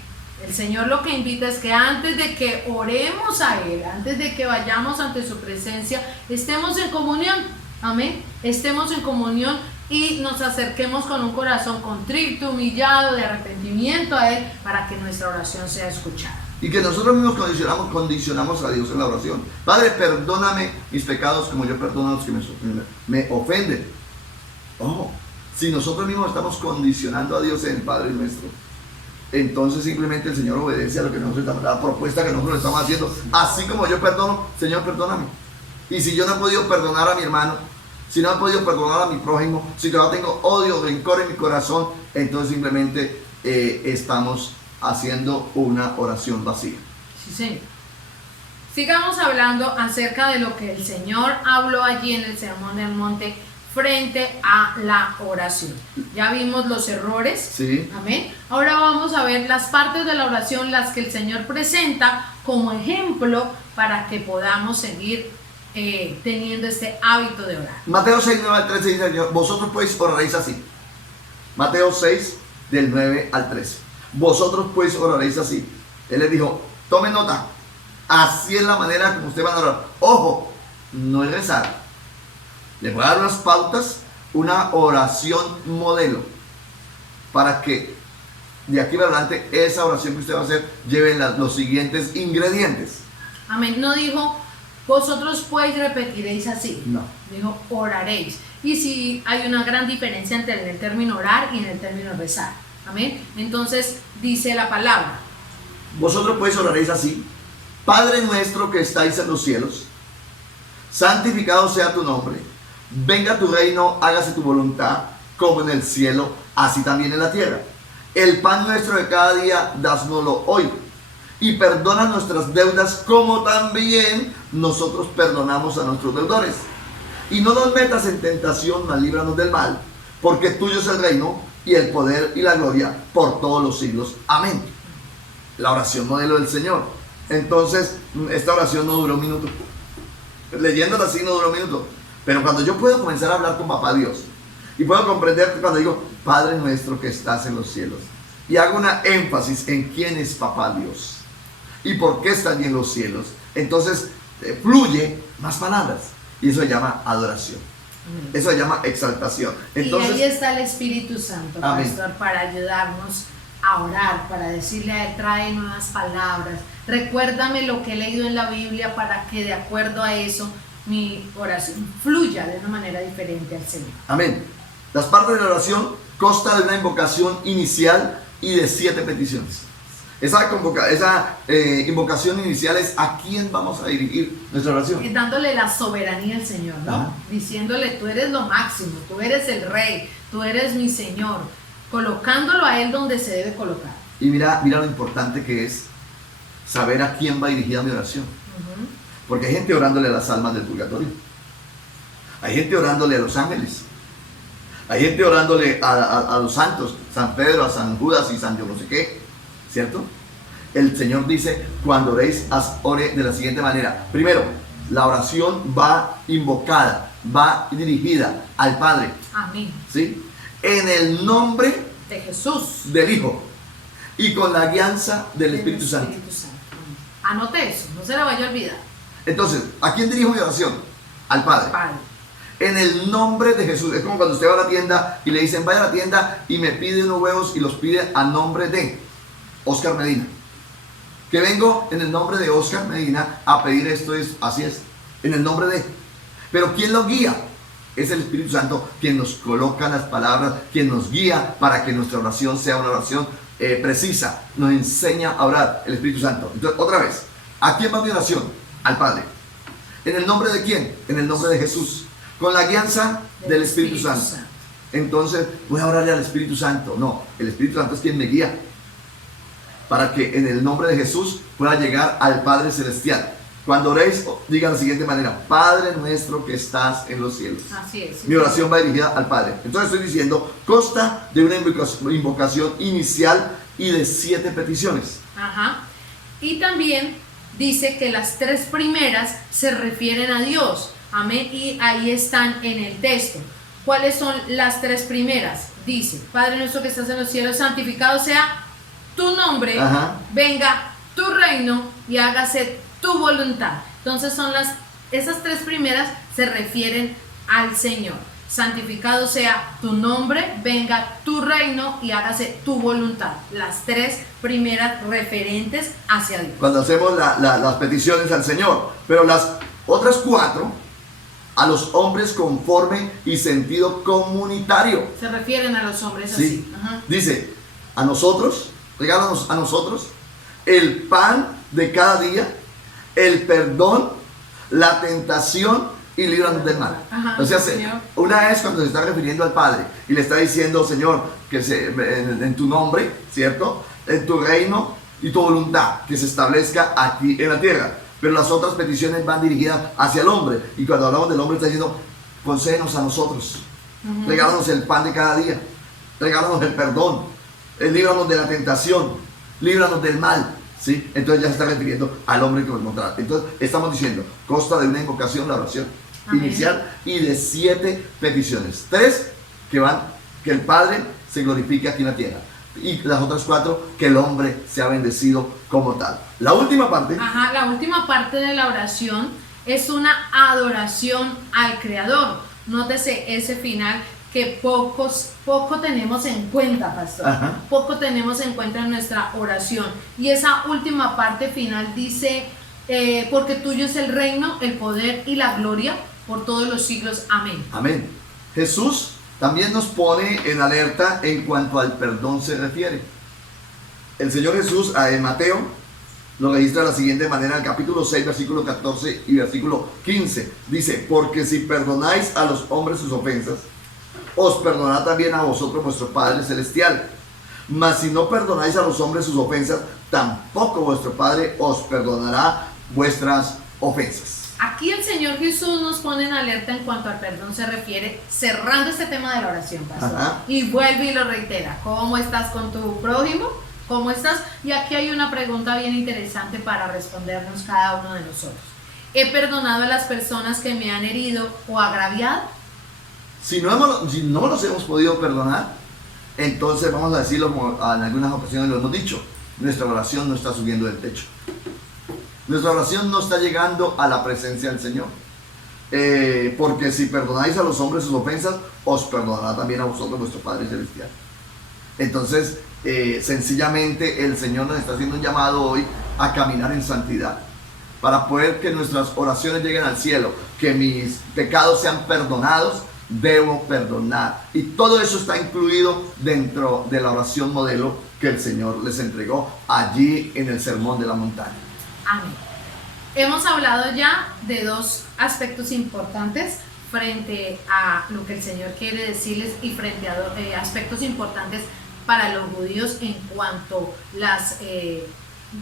el Señor lo que invita es que antes de que oremos a Él, antes de que vayamos ante su presencia, estemos en comunión. Amén. Estemos en comunión y nos acerquemos con un corazón contrito, humillado, de arrepentimiento a Él, para que nuestra oración sea escuchada. Y que nosotros mismos condicionamos a Dios en la oración. Padre, perdóname mis pecados como yo perdono a los que me ofenden. Oh, si nosotros mismos estamos condicionando a Dios en el Padre Nuestro, entonces simplemente el Señor obedece a lo que nosotros estamos, la propuesta que nosotros estamos haciendo. Así como yo perdono, Señor, perdóname. Y si yo no he podido perdonar a mi hermano, si no he podido perdonar a mi prójimo, si todavía tengo odio, rencor en mi corazón, entonces simplemente estamos haciendo una oración vacía. Sí, señor. Sigamos hablando acerca de lo que el Señor habló allí en el Sermón del Monte frente a la oración. Ya vimos los errores. Sí. Amén. Ahora vamos a ver las partes de la oración, las que el Señor presenta como ejemplo para que podamos seguir teniendo este hábito de orar. Mateo 6, 9 al 13 dice: vosotros pues oraréis así. Mateo 6, del 9 al 13. Vosotros pues oraréis así. Él les dijo: tomen nota. Así es la manera como ustedes van a orar. Ojo, no es rezar. Les voy a dar unas pautas, una oración modelo, para que de aquí para adelante esa oración que usted va a hacer lleve los siguientes ingredientes. Amén. No dijo, vosotros pues repetiréis así. No. Dijo, oraréis. Y sí hay una gran diferencia entre el término orar y en el término rezar. Amén. Entonces dice la palabra: Vosotros pues oraréis así: Padre nuestro que estáis en los cielos, santificado sea tu nombre. Venga tu reino, hágase tu voluntad, como en el cielo, así también en la tierra. El pan nuestro de cada día, dásnoslo hoy. Y perdona nuestras deudas, como también nosotros perdonamos a nuestros deudores. Y no nos metas en tentación, mas líbranos del mal, porque tuyo es el reino, y el poder, y la gloria, por todos los siglos. Amén. La oración modelo del Señor. Entonces, esta oración no duró un minuto. Leyéndola así no duró un minuto. Pero cuando yo puedo comenzar a hablar con Papá Dios, y puedo comprender cuando digo, Padre nuestro que estás en los cielos, y hago una énfasis en quién es Papá Dios, y por qué está allí en los cielos, entonces fluye más palabras, y eso se llama adoración. Eso se llama exaltación. Entonces, y ahí está el Espíritu Santo, amén, pastor, para ayudarnos a orar, para decirle a Él, trae nuevas palabras, recuérdame lo que he leído en la Biblia, para que de acuerdo a eso mi oración fluya de una manera diferente al Señor. Amén. Las partes de la oración consta de una invocación inicial y de 7 peticiones. Esa invocación inicial es a quién vamos a dirigir nuestra oración. Dándole la soberanía al Señor, ¿no? Ajá. Diciéndole, tú eres lo máximo, tú eres el Rey, tú eres mi Señor, colocándolo a Él donde se debe colocar. Y mira lo importante que es saber a quién va dirigida mi oración. Porque hay gente orándole a las almas del purgatorio. Hay gente orándole a los ángeles. Hay gente orándole a los santos, San Pedro, a San Judas y San yo no sé qué. ¿Cierto? El Señor dice, cuando oréis, ore de la siguiente manera. Primero, la oración va invocada, va dirigida al Padre. Amén. ¿Sí? En el nombre De Jesús. del Hijo y con la guianza del Espíritu Santo. Anote eso, no se la vaya a olvidar. Entonces, ¿a quién dirijo mi oración? Al Padre. Padre. En el nombre de Jesús. Es como cuando usted va a la tienda y le dicen, vaya a la tienda y me pide unos huevos, y los pide a nombre de Oscar Medina. Que vengo en el nombre de Oscar Medina a pedir esto, así es, en el nombre de. Pero ¿quién lo guía? Es el Espíritu Santo quien nos coloca las palabras, quien nos guía para que nuestra oración sea una oración precisa. Nos enseña a orar el Espíritu Santo. Entonces, otra vez, ¿a quién va mi oración? Al Padre. ¿En el nombre de quién? En el nombre de Jesús. Con la guianza del Espíritu Santo. Entonces, voy a orarle al Espíritu Santo. No, el Espíritu Santo es quien me guía, para que en el nombre de Jesús pueda llegar al Padre Celestial. Cuando oréis, diga de la siguiente manera: Padre nuestro que estás en los cielos. Así es. Mi oración va dirigida al Padre. Entonces estoy diciendo, consta de una invocación inicial y de 7 peticiones. Ajá. Y también dice que las 3 primeras se refieren a Dios. Amén. Y ahí están en el texto. ¿Cuáles son las 3 primeras? Dice, Padre nuestro que estás en los cielos, santificado sea tu nombre. Ajá. Venga tu reino y hágase tu voluntad. Entonces esas 3 primeras se refieren al Señor. Santificado sea tu nombre, venga tu reino y hágase tu voluntad. Las 3 primeras referentes hacia Dios. Cuando hacemos las peticiones al Señor. Pero las otras 4 a los hombres conforme y sentido comunitario. Se refieren a los hombres sí. Así. Ajá. Dice, a nosotros, regálanos a nosotros el pan de cada día, el perdón, la tentación y líbranos del mal. Ajá, o sea, una vez cuando se está refiriendo al Padre y le está diciendo, Señor, que en tu nombre, ¿cierto? en tu reino y tu voluntad que se establezca aquí en la tierra. Pero las otras peticiones van dirigidas hacia el hombre. Y cuando hablamos del hombre está diciendo, concédenos a nosotros, regálanos el pan de cada día, regálanos el perdón, líbranos de la tentación, líbranos del mal. ¿Sí? Entonces ya se está refiriendo al hombre que nos encontrará. Entonces estamos diciendo, consta de una invocación, la oración inicial, y de 7 peticiones. 3 que van, que el Padre se glorifique aquí en la tierra, y las otras 4 que el hombre sea bendecido como tal. La última parte. La última parte de la oración es una adoración al Creador. Nótese ese final que poco tenemos en cuenta, pastor. Poco tenemos en cuenta en nuestra oración. Y esa última parte final dice, porque tuyo es el reino, el poder y la gloria por todos los siglos. Amén. Amén. Jesús también nos pone en alerta en cuanto al perdón se refiere. El Señor Jesús en Mateo lo registra de la siguiente manera, en el capítulo 6, versículo 14 y versículo 15. Dice, porque si perdonáis a los hombres sus ofensas, os perdonará también a vosotros vuestro Padre Celestial. Mas si no perdonáis a los hombres sus ofensas, tampoco vuestro Padre os perdonará vuestras ofensas. Aquí el Señor Jesús nos pone en alerta en cuanto al perdón se refiere, cerrando este tema de la oración, pastor. Y vuelve y lo reitera. ¿Cómo estás con tu prójimo? ¿Cómo estás? Y aquí hay una pregunta bien interesante para respondernos cada uno de nosotros. ¿He perdonado a las personas que me han herido o agraviado? Si no los hemos podido perdonar, entonces vamos a decirlo como en algunas ocasiones lo hemos dicho, nuestra oración no está subiendo del techo. Nuestra oración no está llegando a la presencia del Señor. Porque si perdonáis a los hombres sus ofensas, os perdonará también a vosotros vuestro Padre Celestial. Entonces, sencillamente el Señor nos está haciendo un llamado hoy a caminar en santidad, para poder que nuestras oraciones lleguen al cielo, que mis pecados sean perdonados. Debo perdonar, y todo eso está incluido dentro de la oración modelo que el Señor les entregó allí en el Sermón de la Montaña. Amén. Hemos hablado ya de 2 aspectos importantes frente a lo que el Señor quiere decirles y frente a aspectos importantes para los judíos en cuanto las,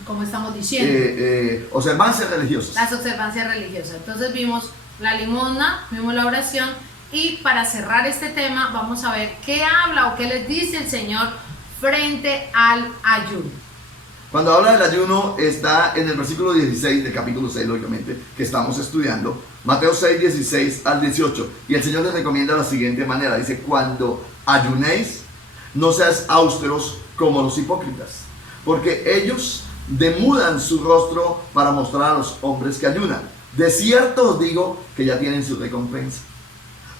¿cómo estamos diciendo? Observancias religiosas. Las observancias religiosas. Entonces vimos la limosna, vimos la oración. Y para cerrar este tema, vamos a ver qué habla o qué les dice el Señor frente al ayuno. Cuando habla del ayuno, está en el versículo 16 del capítulo 6, lógicamente, que estamos estudiando. Mateo 6, 16 al 18. Y el Señor les recomienda de la siguiente manera. Dice, cuando ayunéis, no seas austeros como los hipócritas, porque ellos demudan su rostro para mostrar a los hombres que ayunan. De cierto os digo que ya tienen su recompensa.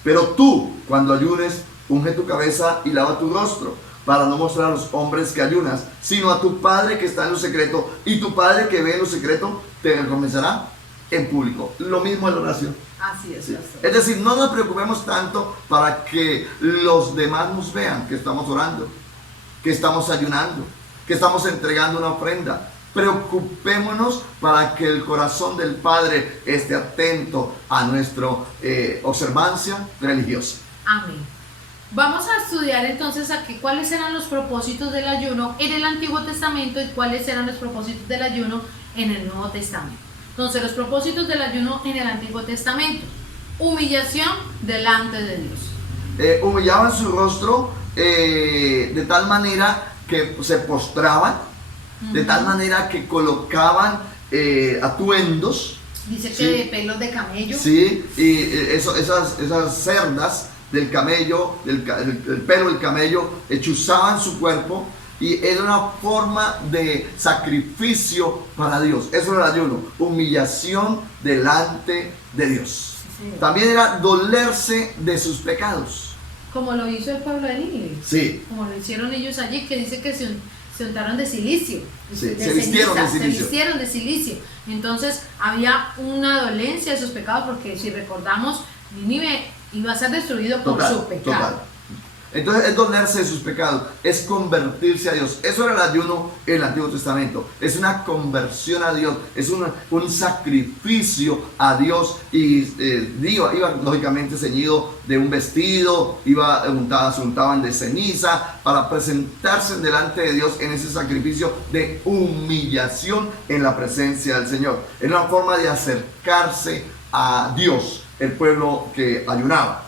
Pero tú, cuando ayunes, unge tu cabeza y lava tu rostro, para no mostrar a los hombres que ayunas, sino a tu Padre que está en lo secreto, y tu Padre que ve en lo secreto te recompensará en público. Lo mismo en la oración. Así es, ¿sí? Es decir, no nos preocupemos tanto para que los demás nos vean que estamos orando, que estamos ayunando, que estamos entregando una ofrenda. Preocupémonos para que el corazón del Padre esté atento a nuestra observancia religiosa. Amén. Vamos a estudiar entonces aquí cuáles eran los propósitos del ayuno en el Antiguo Testamento y cuáles eran los propósitos del ayuno en el Nuevo Testamento. Entonces, los propósitos del ayuno en el Antiguo Testamento: humillación delante de Dios. Humillaban su rostro de tal manera que se postraban, de tal manera que colocaban atuendos. Dice que ¿sí? de pelos de camello. Sí, y esas cerdas del camello, el pelo del camello, chuzaban su cuerpo, y era una forma de sacrificio para Dios. Eso era el ayuno, humillación delante de Dios. Sí. También era dolerse de sus pecados. Como lo hizo el pueblo de Nínive. Sí. Como lo hicieron ellos allí, que dice que se untaron de silicio. Sí, de se vistieron de ceniza, silicio. Se vistieron de silicio. Entonces había una dolencia de sus pecados, porque si recordamos, Nínive iba a ser destruido por su pecado. Entonces es dolerse de sus pecados, es convertirse a Dios. Eso era el ayuno en el Antiguo Testamento. Es una conversión a Dios, es un sacrificio a Dios. Y iba lógicamente ceñido de un vestido, se untaban de ceniza para presentarse delante de Dios en ese sacrificio de humillación en la presencia del Señor. Era una forma de acercarse a Dios, el pueblo que ayunaba.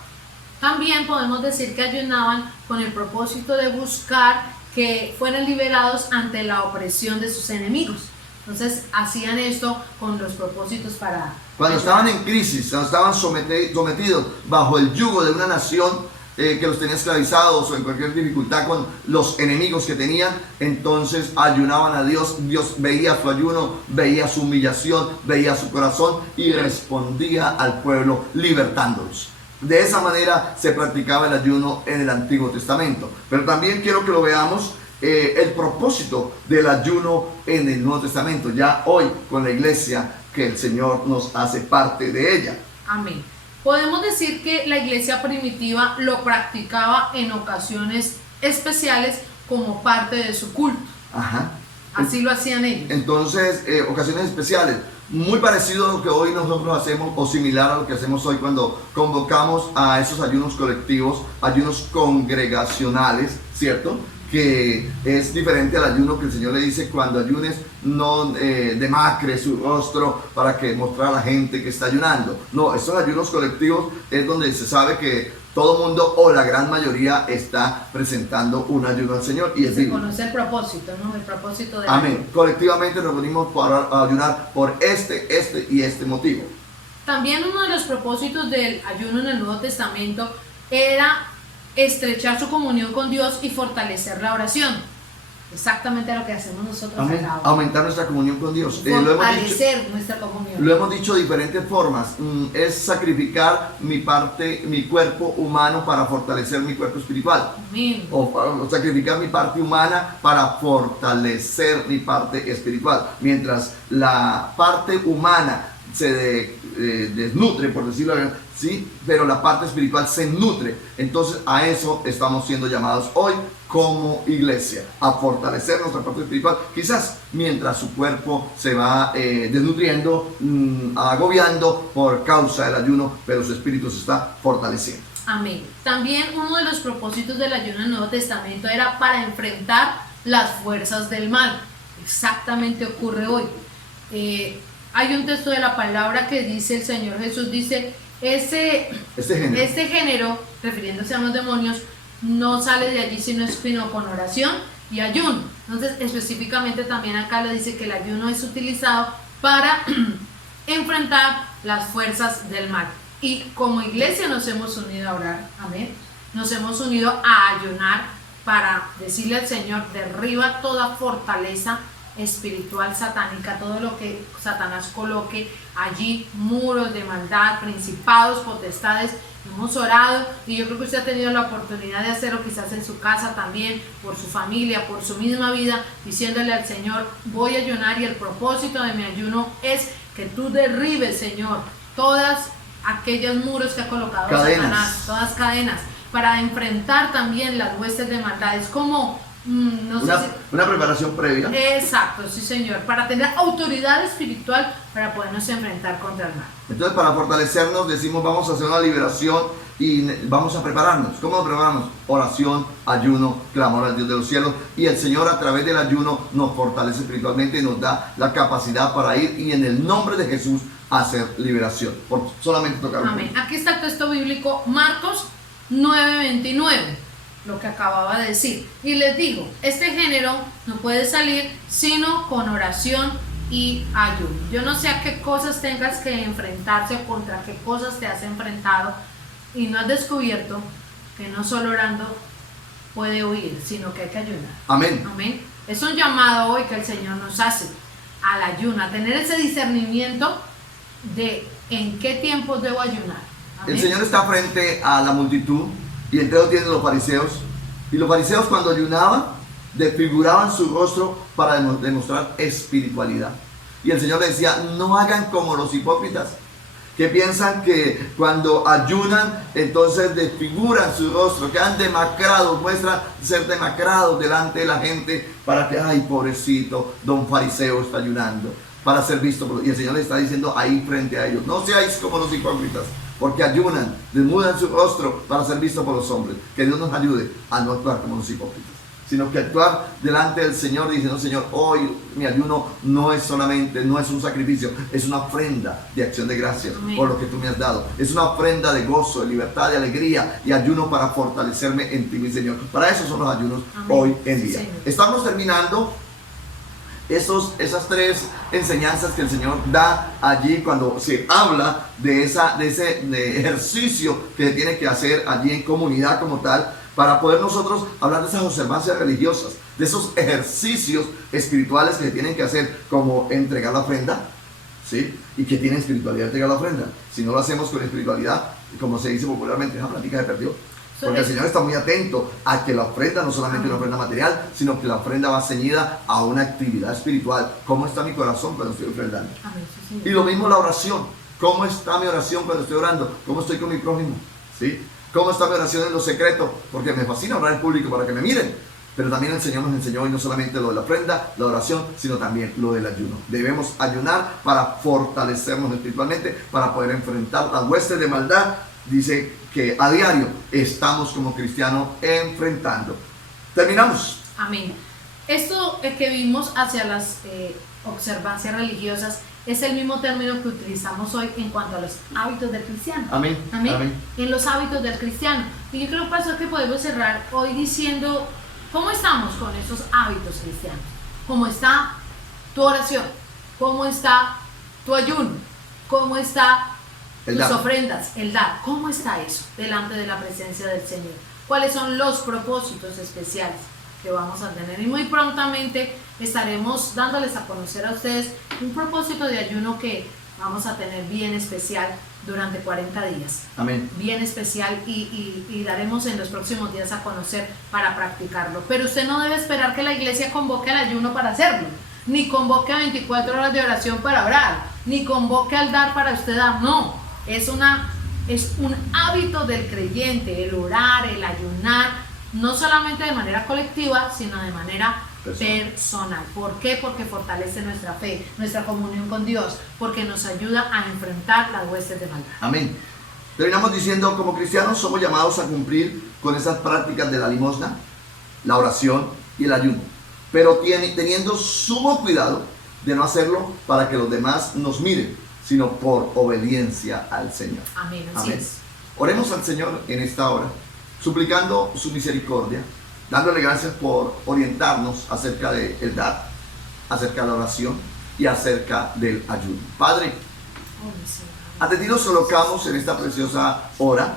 También podemos decir que ayunaban con el propósito de buscar que fueran liberados ante la opresión de sus enemigos. Entonces hacían esto con los propósitos para... Cuando estaban en crisis, cuando estaban sometidos bajo el yugo de una nación que los tenía esclavizados o en cualquier dificultad con los enemigos que tenían, entonces ayunaban a Dios. Dios veía su ayuno, veía su humillación, veía su corazón y respondía al pueblo libertándolos. De esa manera se practicaba el ayuno en el Antiguo Testamento. Pero también quiero que lo veamos el propósito del ayuno en el Nuevo Testamento, ya hoy con la iglesia que el Señor nos hace parte de ella. Amén. Podemos decir que la iglesia primitiva lo practicaba en ocasiones especiales como parte de su culto. Ajá. Así lo hacían ellos. Entonces, ocasiones especiales, muy parecido a lo que hoy nosotros hacemos o similar a lo que hacemos hoy cuando convocamos a esos ayunos colectivos, ayunos congregacionales, ¿cierto? Que es diferente al ayuno que el Señor le dice: cuando ayunes no demacre su rostro para que mostrar a la gente que está ayunando. No, estos ayunos colectivos es donde se sabe que todo mundo o la gran mayoría está presentando un ayuno al Señor. Y se conoce el propósito, ¿no? El propósito de... Amén. Colectivamente nos unimos para ayunar por este y este motivo. También uno de los propósitos del ayuno en el Nuevo Testamento era estrechar su comunión con Dios y fortalecer la oración. Exactamente lo que hacemos nosotros acá. Aumentar nuestra comunión con Dios. Fortalecer nuestra comunión. Lo hemos dicho de diferentes formas. Es sacrificar mi cuerpo humano para fortalecer mi cuerpo espiritual. Amén. O sacrificar mi parte humana para fortalecer mi parte espiritual. Mientras la parte humana se desnutre, por decirlo así, ¿sí? Pero la parte espiritual se nutre. Entonces a eso estamos siendo llamados hoy como iglesia, a fortalecer nuestra parte espiritual, quizás mientras su cuerpo se va desnutriendo, agobiando por causa del ayuno, pero su espíritu se está fortaleciendo. Amén. También uno de los propósitos del ayuno en el Nuevo Testamento era para enfrentar las fuerzas del mal. Exactamente ocurre hoy. Hay un texto de la palabra que dice, el Señor Jesús dice: este género, refiriéndose a los demonios, no sale de allí sino con oración y ayuno. Entonces específicamente también acá le dice que el ayuno es utilizado para enfrentar las fuerzas del mal. Y como iglesia nos hemos unido a orar, amén. Nos hemos unido a ayunar para decirle al Señor: derriba toda fortaleza espiritual satánica, todo lo que Satanás coloque allí, muros de maldad, principados, potestades. Hemos orado y yo creo que usted ha tenido la oportunidad de hacerlo quizás en su casa también, por su familia, por su misma vida, diciéndole al Señor: voy a ayunar y el propósito de mi ayuno es que tú derribes, Señor, todas aquellos muros que ha colocado Satanás, todas cadenas, para enfrentar también las huestes de maldad. Es como una preparación previa. Exacto, sí, Señor, para tener autoridad espiritual para podernos enfrentar contra el mal. Entonces, para fortalecernos, decimos: vamos a hacer una liberación y vamos a prepararnos. ¿Cómo nos preparamos? Oración, ayuno, clamor al Dios de los cielos. Y el Señor, a través del ayuno, nos fortalece espiritualmente y nos da la capacidad para ir y en el nombre de Jesús hacer liberación. Por solamente tocar. Amén. Aquí está el texto bíblico, Marcos 9:29. Lo que acababa de decir. Y les digo, este género no puede salir sino con oración y ayuno. Yo no sé a qué cosas tengas que enfrentarse o contra qué cosas te has enfrentado y no has descubierto que no solo orando puede huir, sino que hay que ayunar. Amén. Amén. Es un llamado hoy que el Señor nos hace al ayuno, a tener ese discernimiento de en qué tiempos debo ayunar. Amén. El Señor está frente a la multitud y entre ellos tienen los fariseos. Y los fariseos, cuando ayunaban, desfiguraban su rostro para demostrar espiritualidad. Y el Señor les decía: no hagan como los hipócritas, que piensan que cuando ayunan, entonces desfiguran su rostro, quedan demacrados, muestran ser demacrados delante de la gente para que, ay, pobrecito, don fariseo está ayunando, para ser visto. Y el Señor le está diciendo ahí frente a ellos, no seáis como los hipócritas, porque ayunan, desnudan su rostro para ser visto por los hombres. Que Dios nos ayude a no actuar como los hipócritas, sino que actuar delante del Señor diciendo, Señor, hoy mi ayuno no es un sacrificio, es una ofrenda de acción de gracias. Amén. Por lo que tú me has dado. Es una ofrenda de gozo, de libertad, de alegría, y ayuno para fortalecerme en ti, mi Señor. Para eso son los ayunos. Amén. Hoy en día. Sí, estamos terminando esas tres enseñanzas que el Señor da allí cuando se habla de ese ejercicio que tiene que hacer allí en comunidad como tal, para poder nosotros hablar de esas observancias religiosas, de esos ejercicios espirituales que se tienen que hacer, como entregar la ofrenda, ¿sí? Y que tiene espiritualidad entregar la ofrenda. Si no lo hacemos con espiritualidad, como se dice popularmente, esa plática se perdió. Porque el Señor está muy atento a que la ofrenda no solamente es una ofrenda material, sino que la ofrenda va ceñida a una actividad espiritual. ¿Cómo está mi corazón cuando estoy ofrendando? Y lo mismo la oración. ¿Cómo está mi oración cuando estoy orando? ¿Cómo estoy con mi prójimo? ¿Sí? ¿Cómo está mi oración en lo secreto? Porque me fascina orar en público para que me miren. Pero también el Señor nos enseñó hoy no solamente lo de la ofrenda, la oración, sino también lo del ayuno. Debemos ayunar para fortalecernos espiritualmente, para poder enfrentar las huestes de maldad. Dice que a diario estamos como cristianos enfrentando. Terminamos. Amén. Esto que vimos hacia las observancias religiosas es el mismo término que utilizamos hoy en cuanto a los hábitos del cristiano. Amén. Amén. Amén. En los hábitos del cristiano. Y yo creo, pastor, que podemos cerrar hoy diciendo cómo estamos con esos hábitos cristianos. ¿Cómo está tu oración? ¿Cómo está tu ayuno? ¿Cómo está tus ofrendas? El dar. ¿Cómo está eso delante de la presencia del Señor? ¿Cuáles son los propósitos especiales que vamos a tener? Y muy prontamente estaremos dándoles a conocer a ustedes un propósito de ayuno que vamos a tener bien especial durante 40 días. Amén. Bien especial y daremos en los próximos días a conocer para practicarlo. Pero usted no debe esperar que la iglesia convoque al ayuno para hacerlo, ni convoque a 24 horas de oración para orar, ni convoque al dar para usted dar. No, es un hábito del creyente, el orar, el ayunar, no solamente de manera colectiva, sino de manera personal. ¿Por qué? Porque fortalece nuestra fe, nuestra comunión con Dios, porque nos ayuda a enfrentar las huestes de maldad. Amén. Terminamos diciendo, como cristianos somos llamados a cumplir con esas prácticas de la limosna, la oración y el ayuno, pero teniendo sumo cuidado de no hacerlo para que los demás nos miren, sino por obediencia al Señor. Amén. Así Amén. es. Oremos al Señor en esta hora, suplicando su misericordia, dándole gracias por orientarnos acerca del dar, acerca de la oración y acerca del ayuno. Padre, ante ti nos colocamos en esta preciosa hora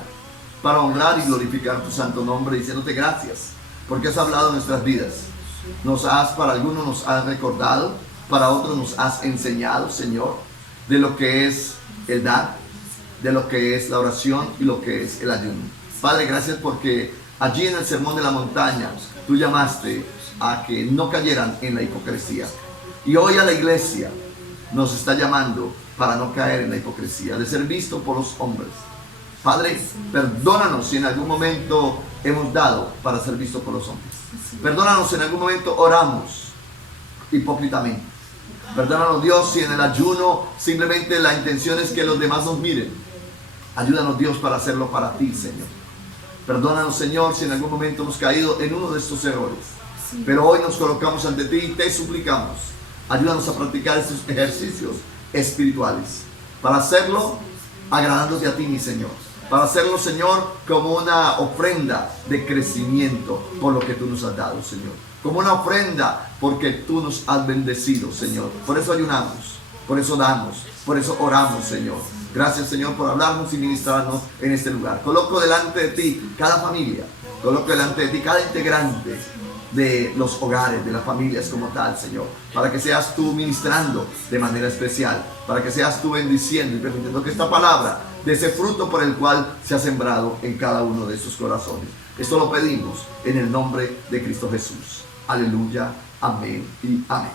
para honrar y glorificar tu santo nombre, diciéndote gracias, porque has hablado en nuestras vidas. Para algunos nos has recordado, para otros nos has enseñado, Señor, de lo que es el dar, de lo que es la oración y lo que es el ayuno. Padre, gracias porque allí en el Sermón de la Montaña tú llamaste a que no cayeran en la hipocresía. Y hoy a la iglesia nos está llamando para no caer en la hipocresía, de ser visto por los hombres. Padre, perdónanos si en algún momento hemos dado para ser visto por los hombres. Perdónanos si en algún momento oramos hipócritamente. Perdónanos, Dios, si en el ayuno simplemente la intención es que los demás nos miren. Ayúdanos, Dios, para hacerlo para ti, Señor. Perdónanos, Señor, si en algún momento hemos caído en uno de estos errores. Pero hoy nos colocamos ante ti y te suplicamos. Ayúdanos a practicar estos ejercicios espirituales. Para hacerlo agradándote a ti, mi Señor. Para hacerlo, Señor, como una ofrenda de crecimiento por lo que tú nos has dado, Señor. Como una ofrenda porque tú nos has bendecido, Señor. Por eso ayunamos, por eso damos, por eso oramos, Señor. Gracias, Señor, por hablarnos y ministrarnos en este lugar. Coloco delante de ti cada familia. Coloco delante de ti cada integrante de los hogares, de las familias como tal, Señor. Para que seas tú ministrando de manera especial. Para que seas tú bendiciendo y permitiendo que esta palabra dé ese fruto por el cual se ha sembrado en cada uno de sus corazones. Esto lo pedimos en el nombre de Cristo Jesús. Aleluya, amén y amén.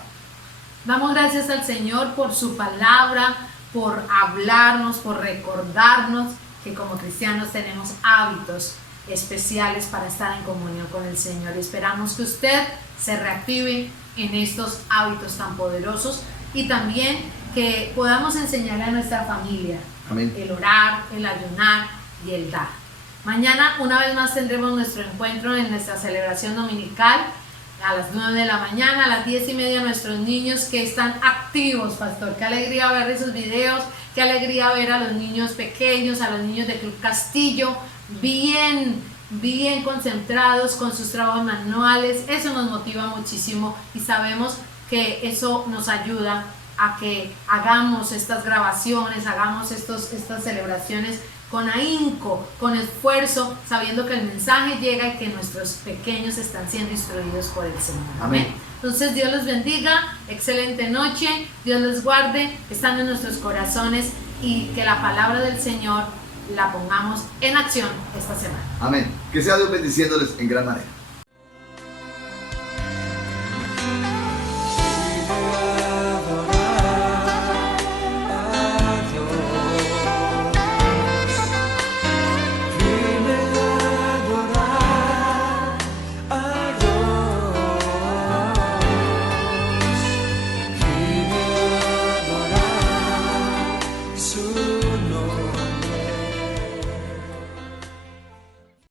Damos gracias al Señor por su palabra, por hablarnos, por recordarnos que como cristianos tenemos hábitos especiales para estar en comunión con el Señor. Esperamos que usted se reactive en estos hábitos tan poderosos y también que podamos enseñarle a nuestra familia Amén. el orar, el ayunar y el dar. Mañana una vez más tendremos nuestro encuentro en nuestra celebración dominical a las 9 de la mañana, a las 10:30 nuestros niños que están activos, pastor. Qué alegría ver esos videos, qué alegría ver a los niños pequeños, a los niños de Club Castillo, bien concentrados con sus trabajos manuales. Eso nos motiva muchísimo y sabemos que eso nos ayuda a que hagamos estas grabaciones, hagamos estas celebraciones con ahínco, con esfuerzo, sabiendo que el mensaje llega y que nuestros pequeños están siendo instruidos por el Señor. Amén. Entonces Dios los bendiga, excelente noche, Dios los guarde, están en nuestros corazones y que la palabra del Señor la pongamos en acción esta semana. Amén. Que sea Dios bendiciéndoles en gran manera.